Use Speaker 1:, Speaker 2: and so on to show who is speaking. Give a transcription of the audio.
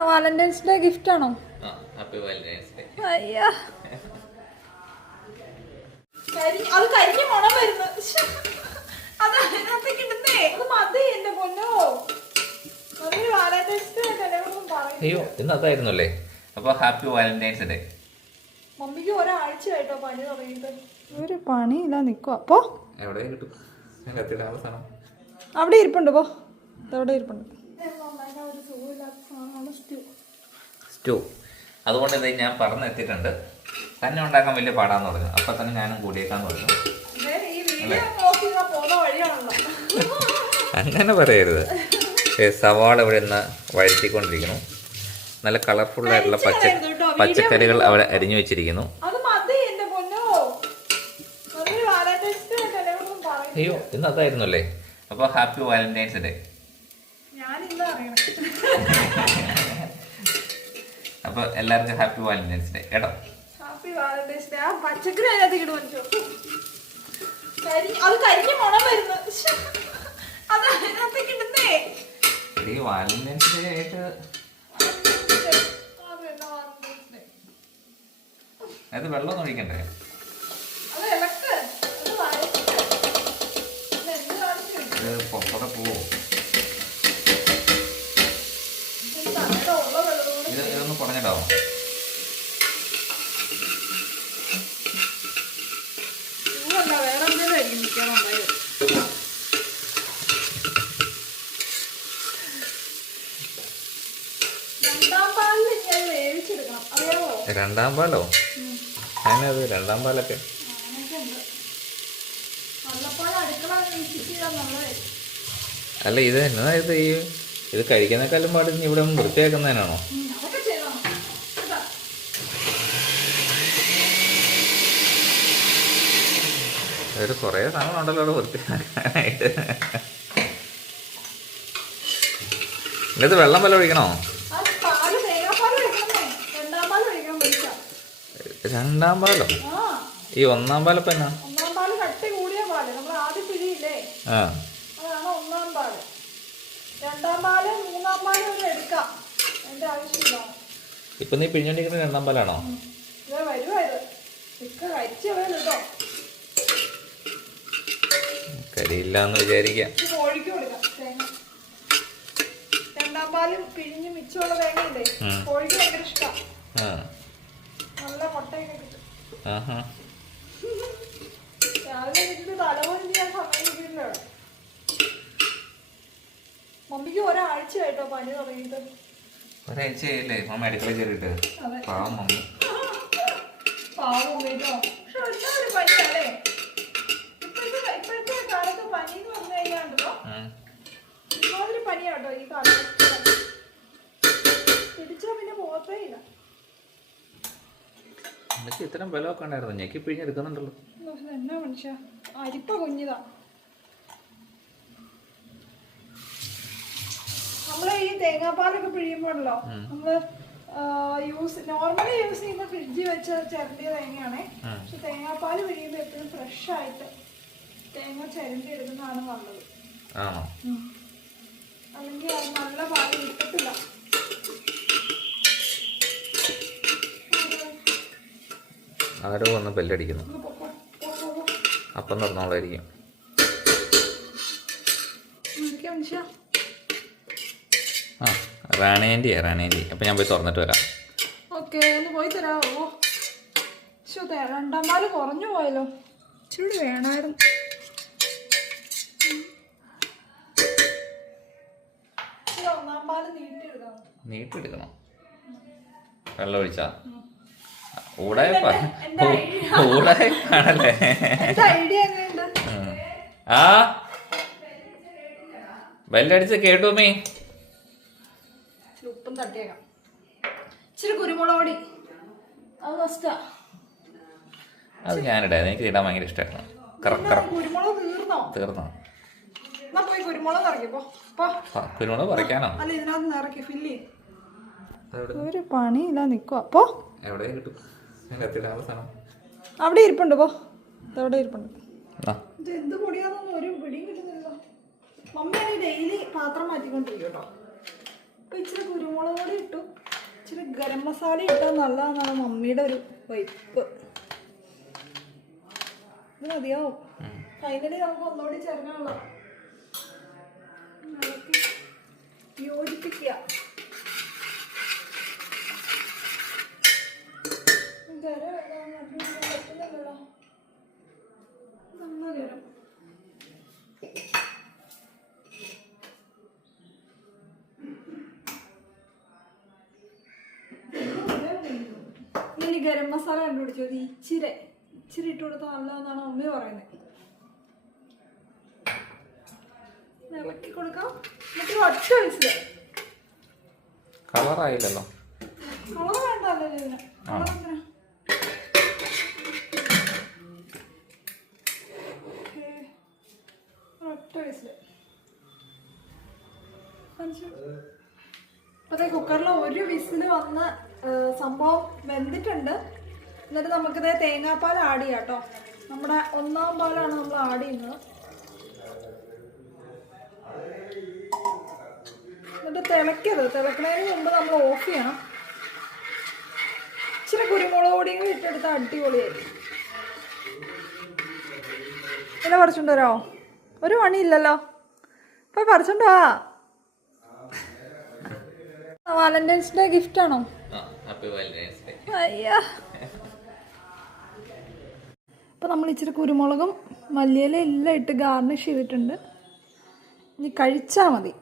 Speaker 1: Valentine's day gift ആണോ?
Speaker 2: ആ happy Valentine's day
Speaker 1: അയ്യാ. കരി- അത് കരിഞ്ഞ മണം വരുന്നു. ശ്ശെ. അത് അതിനകത്തേക്ക് ഇടുന്നേ അത് മതി എന്റെ പൊന്നോ. അതൊരു വാലന്റൈൻസ് ഡേ ആയിട്ട്
Speaker 2: അയ്യോ ഇന്ന് അതായിരുന്നു അല്ലേ അപ്പോൾ ഹാപ്പി വാലന്റൈൻസ് ഡേ
Speaker 1: മമ്മിക്ക് ഒരാഴ്ചയായിട്ടോ പണി തുടങ്ങിയിട്ട്. ഒരു പണി ഇതാ നിക്കോ അപ്പോ
Speaker 2: എവിടെ കിട്ടും
Speaker 1: അവിടെ ഇരിപ്പുണ്ട് പോ. അവിടെ ഇരിപ്പുണ്ട് ഒരു സുഖമില്ലാത്ത സാധനമാണ് സ്റ്റൂ
Speaker 2: സ്റ്റൂ അതുകൊണ്ട് ഇത് ഞാൻ പറഞ്ഞെത്തിയിട്ടുണ്ട്. തന്നെ ഉണ്ടാക്കാൻ വലിയ പാടാന്ന് തുടങ്ങും അപ്പം തന്നെ ഞാനും കൂടിയേക്കാന്ന്
Speaker 1: തുടങ്ങും
Speaker 2: അങ്ങനെ പറയരുത്. സവാള ഇവിടെ നിന്ന് വഴറ്റിക്കൊണ്ടിരിക്കുന്നു. നല്ല കളർഫുൾ ആയിട്ടുള്ള പച്ച പച്ചക്കറികൾ അവിടെ അരിഞ്ഞു വെച്ചിരിക്കുന്നു. അയ്യോ ഇന്ന് അതായിരുന്നു അല്ലേ അപ്പോൾ ഹാപ്പി വാലന്റൈൻസ് ഡേ അപ്പോൾ എല്ലാവർക്കും ഹാപ്പി വാലന്റൈൻസ് ഡേ. കേട്ടോ?
Speaker 1: Happy Valentine's day. ആ പച്ചക്കറി അതിനകത്ത് അത് കരിഞ്ഞ മണം വരുന്നു. ശ്ശെ. അത് അതിനകത്തേക്ക് ഇടുന്നേ.
Speaker 2: ഈ വാലന്റൈൻസ് ഡേ ആയിട്ട് അത് വെള്ളം ഒഴിക്കണ്ടേ
Speaker 1: അത് ഇളക്ക് അത് വരയ്ക്ക് ഇത് എന്ത് കാണിച്ചു
Speaker 2: ഇത് പുറത്തോടെ പോവോ
Speaker 1: ഇത് തലയുടെ ഉള്ള വെള്ളത്തോട്
Speaker 2: ഇത് ഇതൊന്ന്
Speaker 1: ആയിരിക്കും രണ്ടാം
Speaker 2: പാലോ? അതിനത് രണ്ടാം പാലൊക്കെ. അല്ല ഇത് എന്നതായത് ഈ ഇത് കഴിക്കുന്നേക്കാളും പാടി ഇവിടെ വൃത്തിയാക്കുന്നതിനാണോ
Speaker 1: അതൊക്കെ ചെയ്യണം കേട്ടാ
Speaker 2: ഒരു കുറേ സാധനങ്ങളുണ്ടല്ലോ അവിടെ വൃത്തിയാക്കാനായിട്ട് ഇതിനകത്ത് വെള്ളം വല്ല ഒഴിക്കണോ?
Speaker 1: രണ്ടാം
Speaker 2: പാലോ ഈ ഒന്നാം പാലപ്പ എന്നാ? ആ. ഇപ്പൊ നീ പിഴിഞ്ഞോണ്ടിരിക്കുന്ന രണ്ടാം പാലാണോ?
Speaker 1: വരുവായത് ഇത് കഴിച്ചു കേട്ടോ
Speaker 2: കരിയില്ല എന്ന് വിചാരിക്കാം
Speaker 1: ഇത് കോഴിക്ക് കൊടുക്കാം തേങ്ങ രണ്ടാം പാലും പിഴിഞ്ഞ് മിച്ചമുള്ള തേങ്ങയില്ലേ
Speaker 2: ഉം.
Speaker 1: കോഴിക്ക് ഭയങ്കര ഇഷ്ടമാണ്
Speaker 2: ആ
Speaker 1: നല്ല മുട്ടയൊക്കെ കിട്ടും
Speaker 2: ആഹാ
Speaker 1: രാവിലെ വീട്ടിൽ തലപോലും എന്ന് വിചാരിക്കാം കിട്ടിയില്ല ഒരാഴ്ച ഒരാഴ്ചയായിട്ടോ പനി തുടങ്ങിയിട്ട്.
Speaker 2: ഒരാഴ്ചയല്ലേ മമ്മ അടുക്കള കയറിയിട്ട്.
Speaker 1: അതെ.
Speaker 2: പാവം മമ്മി.
Speaker 1: പാവം കേട്ടോ പക്ഷെ ഒരുപാട് പനിയാട്ടോ ഈ കാലാവസ്ഥ പിടിച്ചാ പിന്നെ പോകത്തേ ഇല്ല.
Speaker 2: എനിക്ക് ഇത്രയും ബലമൊക്കെ ഉണ്ടായിരുന്നു? ഞെക്കി പിഴിഞ്ഞെടുക്കുന്നുണ്ടല്ലോ
Speaker 1: എന്നാ മനുഷ്യ? അരിപ്പ കുഞ്ഞിതാ. നമ്മൾ ഈ തേങ്ങാപ്പാലൊക്കെ പിഴിയുമ്പോഴല്ലോ നമ്മൾ യൂസ് നോർമലി യൂസ് ചെയ്യുന്ന ഫ്രിഡ്ജിൽ വെച്ച ചിരണ്ടിയ തേങ്ങയാണേ. പക്ഷെ തേങ്ങാപ്പാൽ പിഴിയുമ്പോൾ എപ്പോഴും ഫ്രഷ് ആയിട്ട് തേങ്ങ ചിരണ്ടി എടുക്കുന്നതാണ് നല്ലത്.
Speaker 2: ആണോ?
Speaker 1: അല്ലെങ്കിൽ അത് നല്ല പാൽ കിട്ടത്തില്ല
Speaker 2: ആരോ വന്ന് ബെല്ലടിക്കുന്നു. അപ്പം തുറന്നോളായിരിക്കും.
Speaker 1: മനുഷ്യ.
Speaker 2: ആ റാണേന്റെ റാണേന്റെ. അപ്പം ഞാൻ പോയി തുറന്നിട്ട് വരാം.
Speaker 1: ഓക്കെ ഒന്ന് പോയി തരാമോ ശോ രണ്ടാം പാൽ കുറഞ്ഞു പോയല്ലോ. ഇച്ചിരി വേണമായിരുന്നു.
Speaker 2: നീട്ടിയെടുക്കണം. വെള്ളം ഒഴിച്ചാ. ഊടായപ്പാണല്ലേ ആ? ബെല്ലടിച്ച് കേട്ടു മീ
Speaker 1: ഉപ്പും തട്ടിയേക്കാം. ഇച്ചിരി കുരുമുളകൊടി അത് ഞാനിടാ
Speaker 2: അത് എനിക്ക് ഇടാൻ ഭയങ്കര ഇഷ്ടമായിരുന്നു. കറ കറ.
Speaker 1: കുരുമുളക് തീർന്നോ?
Speaker 2: തീർന്നോ.
Speaker 1: എന്നാ പോയി കുരുമുളക് പോ
Speaker 2: പറിക്കാനോ?
Speaker 1: അല്ല ഇതിനകത്ത് ഇറക്കി ഫില്ല് ഒരു പണിയില്ല നിൽക്കുക അപ്പോ
Speaker 2: എവിടെ കിട്ടും. കത്തിയുടെ അവസാനം
Speaker 1: അവിടെ ഇരിപ്പുണ്ട് പോ. അവിടെ ഇരിപ്പുണ്ട്. ഇത് എന്ത് പൊടിയാന്നൊന്നും ഒരു പിടിയും കിട്ടുന്നില്ല മമ്മി ഡെയിലി പാത്രം മാറ്റിക്കൊണ്ടിരിക്കും കേട്ടോ അപ്പൊ ഇച്ചിരി കുരുമുളക് പൊടി ഇട്ടു. ഗരം മസാല ഇട്ടാൽ നല്ലതെന്നാണ് മമ്മിയുടെ ഒരു വൈപ്പ്. ഇത് മതിയാവും. ഫൈനലി നമുക്ക് ഒന്നുകൂടി ചേർക്കാനുള്ള ഇളക്കി യോജിപ്പിക്കുക. ഗരം മസാല കണ്ടുപിടിച്ചു? ഇച്ചിരി ഇച്ചിരി ഇട്ട് കൊടുത്താൽ നല്ലതെന്നാണ് അമ്മ പറയുന്നത്. ഇളക്കി കൊടുക്കാം. എന്നിട്ട് ഒറ്റ വിസിൽ
Speaker 2: കളറായില്ലല്ലോ.
Speaker 1: കളർ വേണ്ടല്ലോ. ഒറ്റ വിസിൽ. അതെ കുക്കറിൽ ഒരു വിസിൽ വന്ന സംഭവം വെന്തിട്ടുണ്ട്. എന്നിട്ട് നമുക്കിത് തേങ്ങാപ്പാൽ ആഡ് ചെയ്യാം കേട്ടോ നമ്മുടെ ഒന്നാം പാലാണ് നമ്മൾ ആഡ് ചെയ്യുന്നത്. എന്നിട്ട് തിളക്കരുത്. തിളക്കണതിന് മുമ്പ് നമ്മൾ ഓഫ് ചെയ്യണം. ഇച്ചിരി കുരുമുളക് പൊടിയും കൂടി ഇട്ടെടുത്ത് അടിപൊളിയായിരിക്കും. ഇല പറിച്ചുകൊണ്ട് വരാമോ ഒരു പണിയില്ലല്ലോ. അപ്പൊ പറിച്ചോണ്ട് വാ. വാലന്റൈൻസ് ഡേ ഗിഫ്റ്റ് ആണോ? അയ്യാ. ഇപ്പം നമ്മൾ ഇച്ചിരി കുരുമുളകും മല്ലിയില എല്ലാം ഇട്ട് ഗാർണിഷ് ചെയ്തിട്ടുണ്ട്. ഇനി കഴിച്ചാൽ മതി.